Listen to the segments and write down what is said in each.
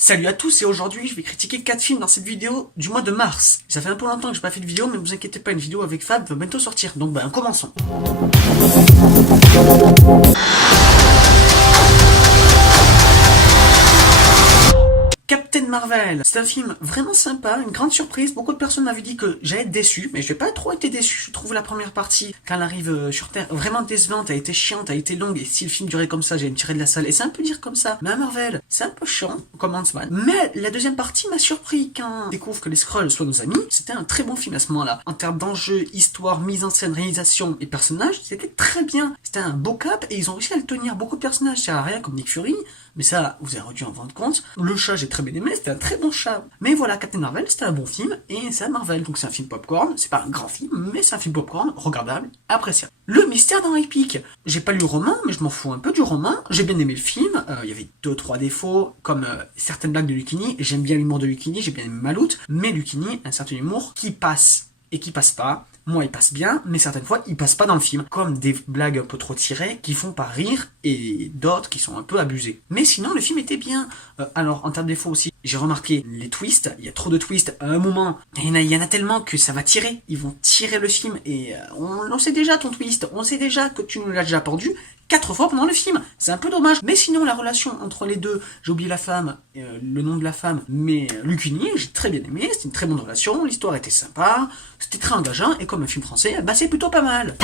Salut à tous et aujourd'hui je vais critiquer 4 films dans cette vidéo du mois de mars. Ça fait un peu longtemps que j'ai pas fait de vidéo mais ne vous inquiétez pas, une vidéo avec Fab va bientôt sortir. Donc commençons. Captain Marvel, c'est un film vraiment sympa, une grande surprise. Beaucoup de personnes m'avaient dit que j'allais être déçu, mais je n'ai pas trop été déçu. Je trouve la première partie, quand elle arrive sur Terre, vraiment décevante, a été chiante, a été longue, et si le film durait comme ça, j'allais me tirer de la salle. Et c'est un peu dire comme ça. Mais à Marvel, c'est un peu chiant, on commence mal. Mais la deuxième partie m'a surpris quand on découvre que les Skrulls soient nos amis. C'était un très bon film à ce moment-là. En termes d'enjeux, histoire, mise en scène, réalisation et personnages, c'était très bien. C'était un beau cap et ils ont réussi à le tenir. Beaucoup de personnages servent à rien comme Nick Fury, mais ça, vous avez dû en rendre compte. Le chat, j'ai très bien aimé, c'était un très bon chat. Mais voilà, Captain Marvel, c'était un bon film, et c'est Marvel, donc c'est un film popcorn. C'est pas un grand film, mais c'est un film popcorn, regardable, appréciable. Le mystère d'Henri Pic. J'ai pas lu le roman, mais je m'en fous un peu du roman. J'ai bien aimé le film, il y avait 2-3 défauts, comme certaines blagues de Lucchini, et j'aime bien l'humour de Lucchini, j'ai bien aimé Maloute, mais Lucchini a un certain humour qui passe et qui passe pas. Moi, il passe bien, mais certaines fois, il passe pas dans le film. Comme des blagues un peu trop tirées, qui font pas rire, et d'autres qui sont un peu abusées. Mais sinon, le film était bien. Alors, en termes de défauts aussi, j'ai remarqué les twists. Il y a trop de twists. À un moment, il y en a tellement que ça va tirer. Ils vont tirer le film, et on sait déjà ton twist. On sait déjà que tu nous l'as déjà pendu 4 fois pendant le film. C'est un peu dommage. Mais sinon, la relation entre les deux, j'ai oublié la femme, le nom de la femme, mais Lucchini, j'ai très bien aimé. C'était une très bonne relation. L'histoire était sympa. C'était très engageant. Et comme un film français, bah c'est plutôt pas mal.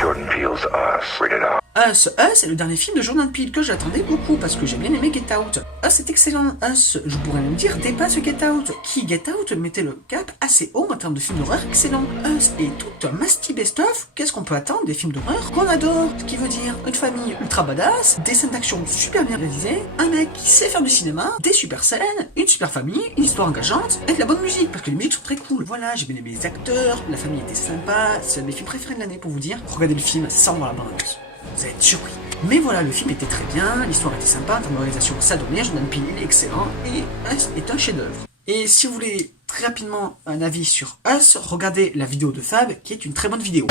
Jordan Peele's Us, rated R. Us, c'est le dernier film de Jordan Peele que j'attendais beaucoup parce que j'ai bien aimé Get Out. Us est excellent. Us, je pourrais même dire, dépasse Get Out. Qui Get Out mettait le cap assez haut en termes de films d'horreur excellent. Us est tout un masty best-of. Qu'est-ce qu'on peut attendre des films d'horreur qu'on adore? Ce qui veut dire une famille ultra badass, des scènes d'action super bien réalisées, un mec qui sait faire du cinéma, des super scènes, une super famille, une histoire engageante et de la bonne musique parce que les musiques sont très cool. Voilà, j'ai bien aimé les acteurs, la famille était sympa, c'est un de mes films préférés de l'année pour vous dire. Regardez le film sans voir la bande-annonce. Vous allez être surpris. Mais voilà, le film était très bien, l'histoire était sympa, en termes de réalisation, ça donnait, Jordan Peele il est excellent, et Us est un chef-d'œuvre. Et si vous voulez très rapidement un avis sur Us, regardez la vidéo de Fab, qui est une très bonne vidéo.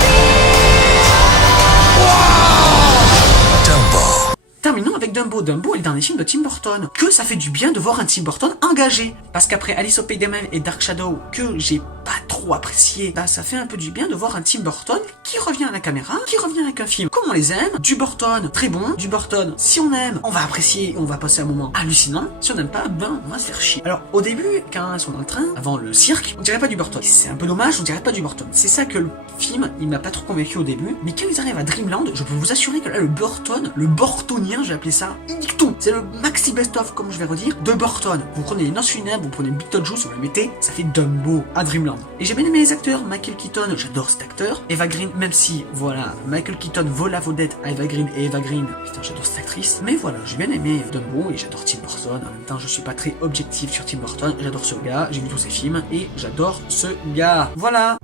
Terminons avec Dumbo. Dumbo est le dernier film de Tim Burton. Que ça fait du bien de voir un Tim Burton engagé. Parce qu'après Alice au Pays des Merveilles et Dark Shadow, que j'ai pas trop apprécié, bah ça fait un peu du bien de voir un Tim Burton qui revient à la caméra, qui revient avec un film comme on les aime. Du Burton, très bon. Du Burton, si on aime, on va apprécier, on va passer un moment hallucinant. Si on n'aime pas, ben on va se faire chier. Alors au début, quand ils sont dans le train, avant le cirque, on dirait pas du Burton. C'est un peu dommage, on dirait pas du Burton. C'est ça que le film, il m'a pas trop convaincu au début. Mais quand ils arrivent à Dreamland, je peux vous assurer que là, le Burton, le Burtonien, j'ai appelé ça, il nique tout. C'est le maxi best-of, comme je vais redire, de Burton. Vous prenez les Noces funèbres, vous prenez Beetlejuice, vous le mettez, ça fait Dumbo à Dreamland. Et j'ai bien aimé les acteurs. Michael Keaton, j'adore cet acteur. Eva Green, même si, voilà, Michael Keaton vole la vedette à Eva Green, et Eva Green, putain, j'adore cette actrice. Mais voilà, j'ai bien aimé Dumbo, et j'adore Tim Burton. En même temps, je suis pas très objectif sur Tim Burton. J'adore ce gars, j'ai vu tous ses films, et j'adore ce gars. Voilà.